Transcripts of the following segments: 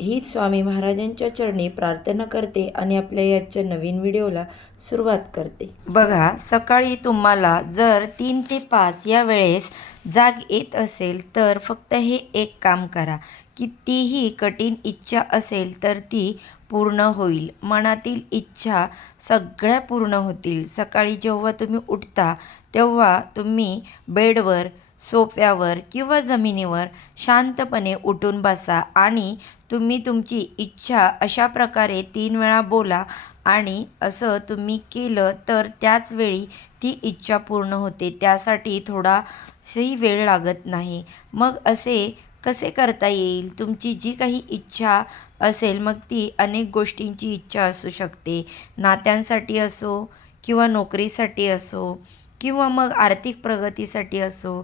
हीच स्वामी महाराजांच्या चरणी प्रार्थना करते आणि आपल्या याच्या नवीन व्हिडिओला सुरुवात करते. बघा सकाळी तुम्हाला जर तीन ते पाच या वेळेस जाग येत असेल तर फक्त हे एक काम करा. कितीही कठीण इच्छा असेल तर ती पूर्ण होईल. मनातील इच्छा सगळ्या पूर्ण होतील. सकाळी जेव्हा तुम्ही उठता तेव्हा तुम्ही बेडवर सोफ्यावर किंवा जमिनीवर शांतपणे उठून बसा आणि तुम्ही तुमची इच्छा अशा प्रकारे तीन वेळा बोला आणि असं तुम्ही केलं तर त्याच वेळी ती इच्छा पूर्ण होते. त्यासाठी थोडासाही वेळ लागत नाही. मग असे कसे करता येईल? तुमची जी काही इच्छा असेल मग ती अनेक गोष्टींची इच्छा असू शकते. नात्यांसाठी असो किंवा नोकरीसाठी असो किंवा मग आर्थिक प्रगतीसाठी असो.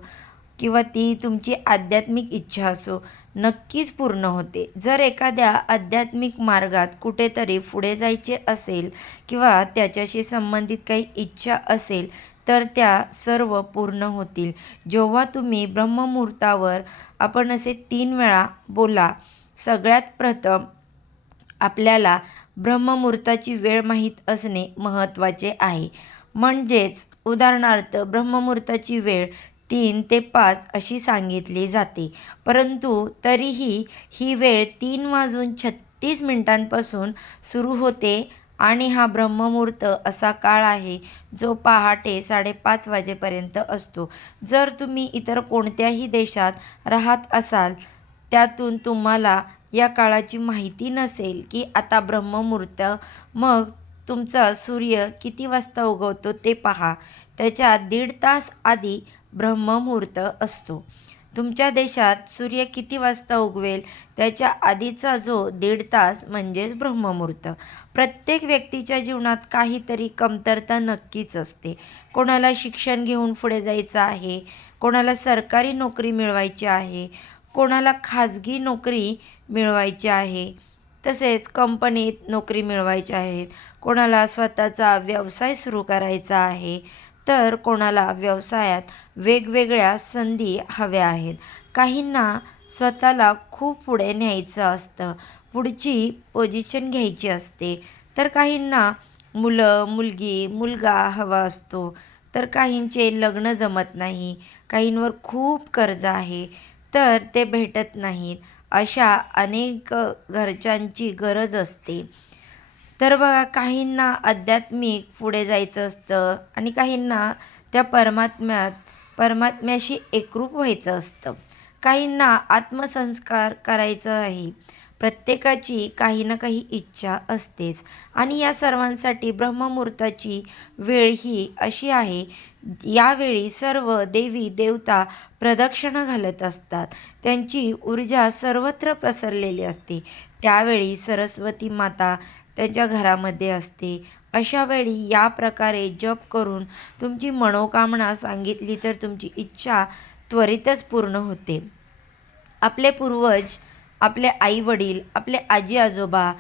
किंवा ती तुमची आध्यात्मिक इच्छा असो नक्कीच पूर्ण होते. जर एखाद्या आध्यात्मिक मार्गात कुठेतरी पुढे जायचे असेल किंवा त्याच्याशी संबंधित काही इच्छा असेल तर त्या सर्व पूर्ण होतील. जेव्हा तुम्ही ब्रह्ममुहूर्तावर आपण असे तीन वेळा बोला सगळ्यात प्रथम आपल्याला ब्रह्ममुहूर्ताची वेळ माहीत असणे महत्त्वाचे आहे. म्हणजेच उदाहरणार्थ ब्रह्ममुहूर्ताची वेळ तीन ते पाच अशी सांगितली जाते. परंतु तरीही ही वेळ तीन वाजून छत्तीस मिनिटांपासून सुरू होते आणि हा ब्रह्ममुहूर्त असा काळ आहे जो पहाटे साडेपाच वाजेपर्यंत असतो. जर तुम्ही इतर कोणत्याही देशात राहत असाल त्यातून तुम्हाला या काळाची माहिती नसेल की आता ब्रह्ममुहूर्त मग तुमचा सूर्य किती वाजता उगवतो ते पहा. त्याच्या दीड तास आधी ब्रह्ममुहूर्त असतो. तुमच्या देशात सूर्य किती वाजता उगवेल? त्याच्या आधीचा जो दीड तास म्हणजेच ब्रह्ममुहूर्त. प्रत्येक व्यक्तीच्या जीवनात काहीतरी कमतरता नक्कीच असते. कोणाला शिक्षण घेऊन पुढे जायचं आहे? कोणाला सरकारी नोकरी मिळवायची आहे? कोणाला खाजगी नोकरी मिळवायची आहे? तसेच कंपनीत नोकरी मिळवायची आहेत. कोणाला स्वतःचा व्यवसाय सुरू करायचा आहे? तर कोणाला व्यवसायात वेगवेगळ्या संधी हव्या आहेत. काहींना स्वतःला खूप पुढे न्यायचं असतं पुढची पोझिशन घ्यायची असते. तर काहींना मुलं मुलगी मुलगा हवा असतो. तर काहींचे लग्न जमत नाही काहींवर खूप कर्ज आहे तर ते भेटत नाहीत. अशा अनेक घरच्यांची गरज असते. तर बघा काहींना आध्यात्मिक पुढे जायचं असतं आणि काहींना त्या परमात्म्यात परमात्म्याशी एकरूप व्हायचं असतं. काहींना आत्मसंस्कार करायचं आहे. प्रत्येकाची काही ना काही इच्छा असतेच आणि या सर्वांसाठी ब्रह्ममुहूर्ताची वेळ ही अशी आहे. यावेळी सर्व देवी देवता प्रदक्षिणा घालत असतात. त्यांची ऊर्जा सर्वत्र पसरलेली असते. त्यावेळी सरस्वती माता त्यांच्या घरामध्ये असते. अशावेळी या प्रकारे जप करून तुमची मनोकामना सांगितली तर तुमची इच्छा त्वरितच पूर्ण होते. आपले पूर्वज आपले आईवडील आपले आजी आजोबा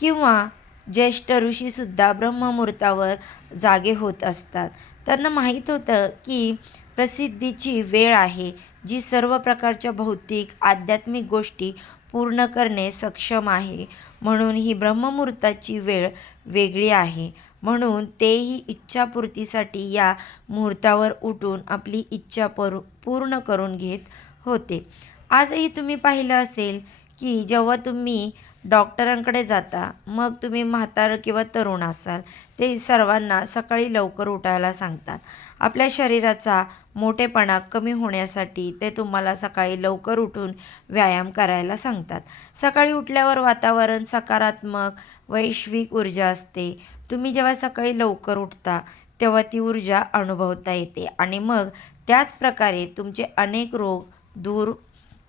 किंवा ज्येष्ठ ऋषीसुद्धा ब्रह्ममुहूर्तावर जागे होत असतात. त्यांना माहीत होतं की प्रसिद्धीची वेळ आहे जी सर्व प्रकारच्या भौतिक आध्यात्मिक गोष्टी पूर्ण करणे सक्षम आहे. म्हणून ही ब्रह्ममुहूर्ताची वेळ वेगळी आहे. म्हणून तेही इच्छापूर्तीसाठी या मुहूर्तावर उठून आपली इच्छा परू पूर्ण करून घेत होते. आजही तुम्ही पाहिलं असेल की जेव्हा तुम्ही डॉक्टरांकडे जाता मग तुम्ही म्हातारं किंवा तरुण असाल ते सर्वांना सकाळी लवकर उठायला सांगतात. आपल्या शरीराचा मोठेपणा कमी होण्यासाठी ते तुम्हाला सकाळी लवकर उठून व्यायाम करायला सांगतात. सकाळी उठल्यावर वातावरण सकारात्मक वैश्विक ऊर्जा असते. तुम्ही जेव्हा सकाळी लवकर उठता तेव्हा ती ऊर्जा अनुभवता येते आणि मग त्याच प्रकारे तुमचे अनेक रोग दूर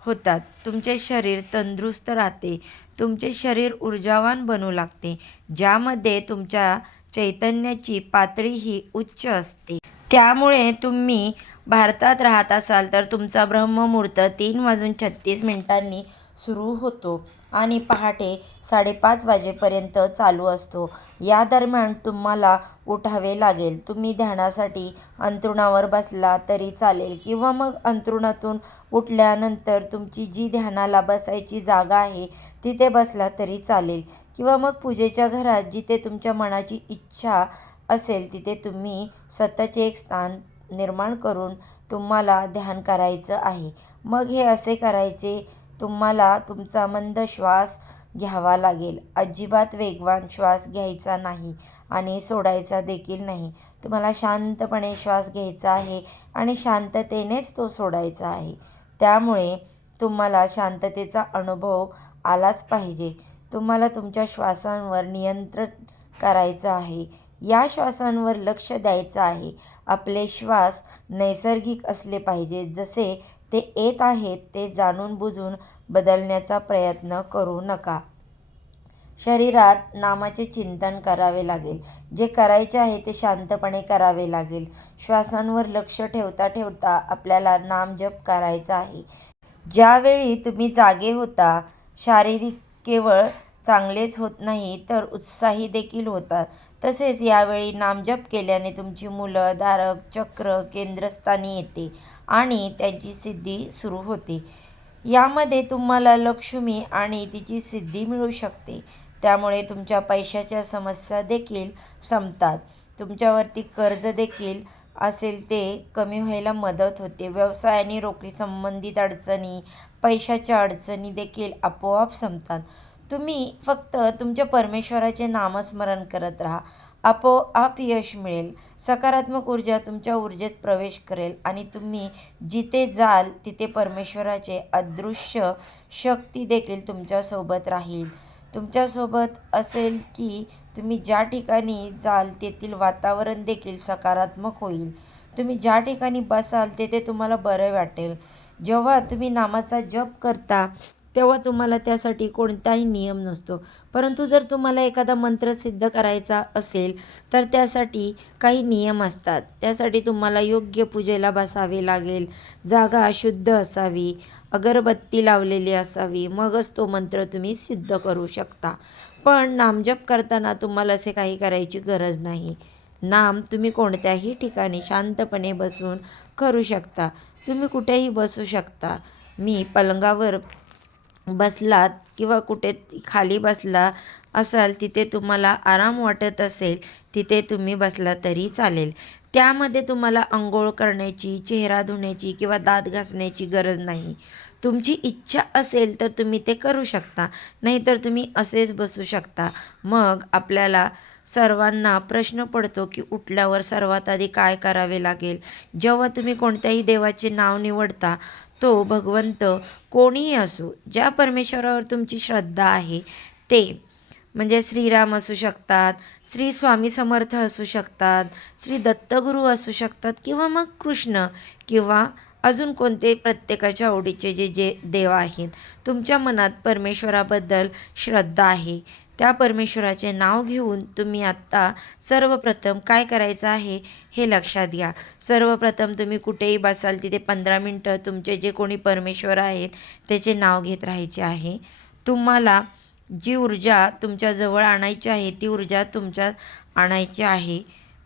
होतात. तुमचे शरीर तंदुरुस्त राहते. तुमचे शरीर ऊर्जावान बनू लागते. ज्यामध्ये तुमच्या चैतन्याची पातळी ही उच्च असते. त्यामुळे तुम्ही भारतात राहत असाल तर तुमचा ब्रह्ममुहूर्त तीन वाजून छत्तीस मिनिटांनी सुरू होतो. आणि पहाटे साडेपाच वाजेपर्यंत चालू असतो. या दरम्यान तुम्हाला उठावे लागेल. तुम्ही ध्यानासाठी अंथरुणावर बसला तरी चालेल किंवा मग अंथरुणातून उठल्यानंतर तुमची जी ध्यानाला बसायची जागा आहे तिथे बसला तरी चालेल. किंवा मग पूजेच्या घरात जिथे तुमच्या मनाची इच्छा असेल तिथे तुम्ही स्वतःचे एक स्थान निर्माण करून तुम्हाला ध्यान करायचं आहे. मग हे असे करायचे तुम्हाला तुमचा मंद श्वास घ्यावा लागेल. अजिबात वेगवान श्वास घ्यायचा नाही आणि सोडायचा देखील नाही. तुम्हाला शांतपणे श्वास घ्यायचा आहे आणि शांततेनेच तो सोडायचा आहे. त्यामुळे तुम्हाला शांततेचा अनुभव आलाच पाहिजे. तुम्हाला तुमच्या श्वासांवर नियंत्रण करायचं आहे. या श्वासांवर लक्ष द्यायचं आहे. आपले श्वास नैसर्गिक असले पाहिजे. जसे ते येत आहेत ते जाणून बुजून बदलण्याचा प्रयत्न करू नका. शरीरात नामाचे चिंतन करावे लागेल. जे करायचे आहे ते शांतपणे करावे लागेल. श्वासांवर लक्ष ठेवता ठेवता आपल्याला नामजप करायचा आहे. ज्यावेळी तुम्ही जागे होता शारीरिक केवळ चांगलेच होत नाही तर उत्साही देखील होतात. तसेच यावेळी नामजप केल्याने तुमची मुलं धारक चक्र केंद्रस्थानी येते. आणि त्यांची सिद्धी सुरू होते. यामध्ये तुम्हाला लक्ष्मी आणि तिची सिद्धी मिळू शकते. त्यामुळे तुमच्या पैशाच्या समस्या देखील संपतात. तुमच्यावरती कर्ज देखील असेल ते कमी व्हायला मदत होते. व्यवसाय आणि संबंधित अडचणी पैशाच्या अडचणी देखील आपोआप संपतात. तुम्ही फक्त तुमच्या परमेश्वराचे नामस्मरण करत राहा. आपोआप यश मिळेल. सकारात्मक ऊर्जा तुमच्या ऊर्जेत प्रवेश करेल आणि तुम्ही जिथे जाल तिथे परमेश्वराचे अदृश्य शक्ती देखील तुमच्यासोबत राहील. तुमच्यासोबत असेल की तुम्ही ज्या ठिकाणी जाल तेथील वातावरण देखील सकारात्मक होईल. तुम्ही ज्या ठिकाणी बसाल तेथे तुम्हाला बरं वाटेल. जेव्हा तुम्ही नामाचा जप करता तेव्हा तुम्हाला त्यासाठी कोणताही नियम नसतो. परंतु जर तुम्हाला एखादा मंत्र सिद्ध करायचा असेल तर त्यासाठी काही नियम असतात. त्यासाठी तुम्हाला योग्य पूजेला बसावे लागेल. जागा शुद्ध असावी अगरबत्ती लावलेली असावी मगच तो मंत्र तुम्ही सिद्ध करू शकता. पण नामजप करताना तुम्हाला असे काही करायची गरज नाही. नाम तुम्ही कोणत्याही ठिकाणी शांतपणे बसून करू शकता. तुम्ही कुठेही बसू शकता. मी पलंगावर बसलात किंवा कुठे खाली बसला असाल तिथे तुम्हाला आराम वाटत असेल तिथे तुम्ही बसला तरी चालेल. त्यामध्ये तुम्हाला अंघोळ करण्याची चेहरा धुण्याची किंवा दात घासण्याची गरज नाही. तुमची इच्छा असेल तर तुम्ही ते करू शकता नाहीतर तुम्ही असेच बसू शकता. मग आपल्याला सर्वांना प्रश्न पडतो की उठल्यावर सर्वात आधी काय करावे लागेल? जेव्हा तुम्ही कोणत्याही देवाचे नाव निवडता तो भगवंत कोणीही असो ज्या परमेश्वरावर तुमची श्रद्धा आहे ते म्हणजे श्रीराम असू शकतात श्री स्वामी समर्थ असू शकतात श्री दत्तगुरू असू शकतात किंवा मग कृष्ण किंवा अजून कोणते प्रत्येकाच्या आवडीचे जे जे देव आहेत? तुमच्या मनात परमेश्वराबद्दल श्रद्धा आहे. त्या परमेश्वराचे नाव घेऊन तुम्ही आत्ता सर्वप्रथम काय करायचं आहे हे लक्षात घ्या. सर्वप्रथम तुम्ही कुठेही बसाल तिथे पंधरा मिनटं तुमचे जे कोणी परमेश्वर आहेत त्याचे नाव घेत राहायचे आहे. तुम्हाला जी ऊर्जा तुमच्याजवळ आणायची आहे ती ऊर्जा तुमच्यात आणायची आहे.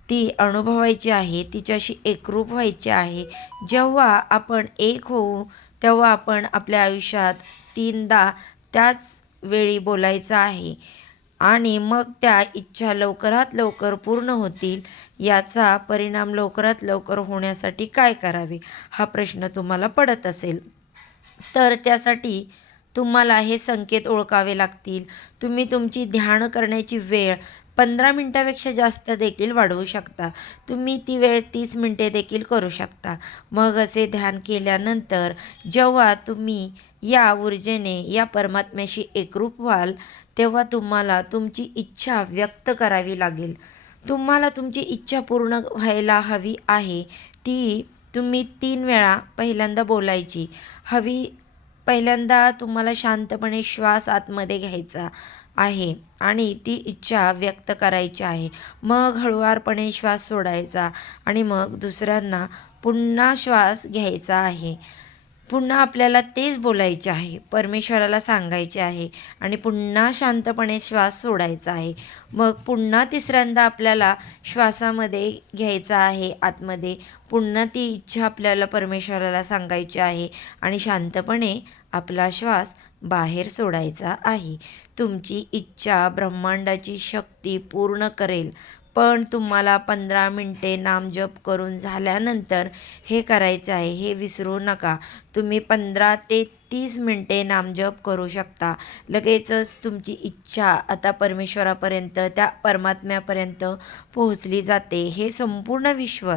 ती अनुभवायची आहे तिच्याशी एकरूप व्हायची आहे. जेव्हा आपण एक होऊ तेव्हा आपण आपल्या आयुष्यात तीनदा त्याच वेळी बोलायचं आहे आणि मग त्या इच्छा लवकरात लवकर पूर्ण होतील. याचा परिणाम लवकरात लवकर होण्यासाठी काय करावे हा प्रश्न तुम्हाला पडत असेल. तर त्यासाठी तुम्हाला हे संकेत ओळखावे लागतील. तुम्ही तुमची ध्यान करण्याची वेळ पंधरा मिनटापेक्षा जास्त देखील वाढवू शकता. तुम्ही ती वेळ तीस मिनटे देखील करू शकता. मग असे ध्यान केल्यानंतर जेव्हा तुम्ही या ऊर्जेने या परमात्म्याशी एकरूप व्हाल तेव्हा तुम्हाला तुमची इच्छा व्यक्त करावी लागेल. तुम्हाला तुमची इच्छा पूर्ण व्हायला हवी आहे. ती तुम्ही तीन वेळा पहिल्यांदा बोलायची. हवी पहिल्यांदा तुम्हाला शांतपणे श्वास आतमध्ये घ्यायचा आहे आणि ती इच्छा व्यक्त करायची आहे. मग हळुवारपणे श्वास सोडायचा आणि मग दुसऱ्यांना पुन्हा श्वास घ्यायचा आहे. पुन्हा आपल्याला तेच बोलायचे आहे परमेश्वराला सांगायचे आहे आणि पुन्हा शांतपणे श्वास सोडायचा आहे. मग पुन्हा तिसऱ्यांदा आपल्याला श्वासामध्ये घ्यायचा आहे आतमध्ये पुन्हा ती इच्छा आपल्याला परमेश्वराला सांगायची आहे आणि शांतपणे आपला श्वास बाहेर सोडायचा आहे. तुमची इच्छा ब्रह्मांडाची शक्ती पूर्ण करेल. पण तुम्हाला पंधरा मिनटे नामजप करून झाल्यानंतर हे करायचं आहे हे विसरू नका. तुम्ही पंधरा ते तीस मिनटे नामजप करू शकता. लगेचच तुमची इच्छा आता परमेश्वरापर्यंत त्या परमात्म्यापर्यंत पोहोचली जाते. हे संपूर्ण विश्व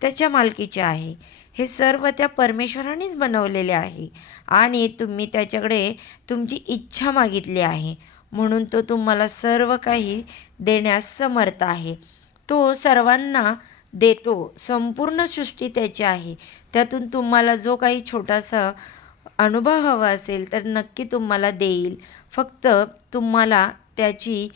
त्याच्या मालकीचे आहे. हे सर्व त्या परमेश्वरानेच बनवलेले आहे. आणि तुम्ही त्याच्याकडे तुमची इच्छा मागितली आहे. म्हणून तो तुम्हाला सर्व काही देण्यास समर्थ आहे. तो सर्वांना देतो. संपूर्ण सृष्टी त्याची आहे. त्यातून तुम्हाला जो काही छोटासा अनुभव हवा असेल तर नक्की तुम्हाला देईल. फक्त तुम्हाला त्याची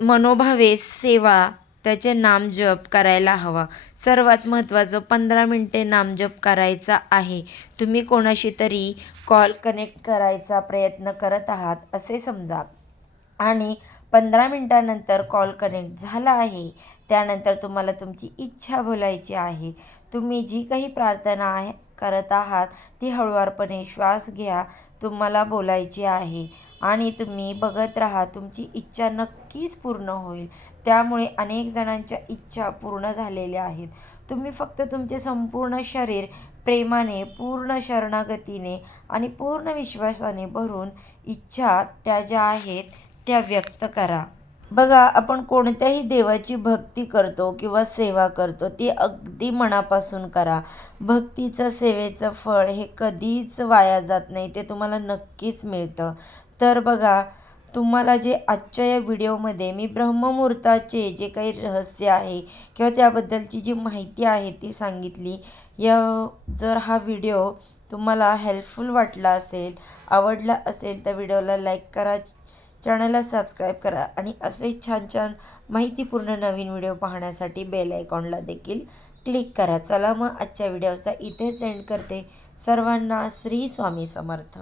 मनोभावे सेवा त्याचे नामजप करायला हवा. सर्वात महत्त्वाचं पंधरा मिनटे नामजप करायचा आहे. तुम्ही कोणाशी तरी कॉल कनेक्ट करायचा प्रयत्न करत आहात असे समजा. आणि पंधरा मिनटानंतर कॉल कनेक्ट झाला आहे त्यानंतर तुम्हाला तुमची इच्छा बोलायची आहे. तुम्ही जी काही प्रार्थना आहे करत आहात ती हळुवारपणे श्वास घ्या तुम्हाला बोलायची आहे. आणि तुम्ही बघत राहा तुमची इच्छा नक्कीच पूर्ण होईल. त्यामुळे अनेक जणांच्या इच्छा पूर्ण झालेल्या आहेत. तुम्ही फक्त तुमचे संपूर्ण शरीर प्रेमाने पूर्ण शरणागतीने आणि पूर्ण विश्वासाने भरून इच्छा त्या ज्या आहेत त्या व्यक्त करा. बघा आपण कोणत्याही देवाची भक्ती करतो किंवा सेवा करतो ती अगदी मनापासून करा. भक्तीचं सेवेचं फळ हे कधीच वाया जात नाही ते तुम्हाला नक्कीच मिळतं. तर बघा तुम्हाला जे आजच्या या व्हिडिओमध्ये मी ब्रह्ममुहूर्ताचे जे काही रहस्य आहे किंवा त्याबद्दलची जी माहिती आहे ती सांगितली या जर हा व्हिडिओ तुम्हाला हेल्पफुल वाटला असेल आवडला असेल तर व्हिडिओला लाईक करा चॅनलला सबस्क्राईब करा आणि असे छान छान माहितीपूर्ण नवीन व्हिडिओ पाहण्यासाठी बेल आयकॉनला देखील क्लिक करा. चला मग आजच्या व्हिडिओचा इथे सेंड करते. सर्वांना श्री स्वामी समर्थ.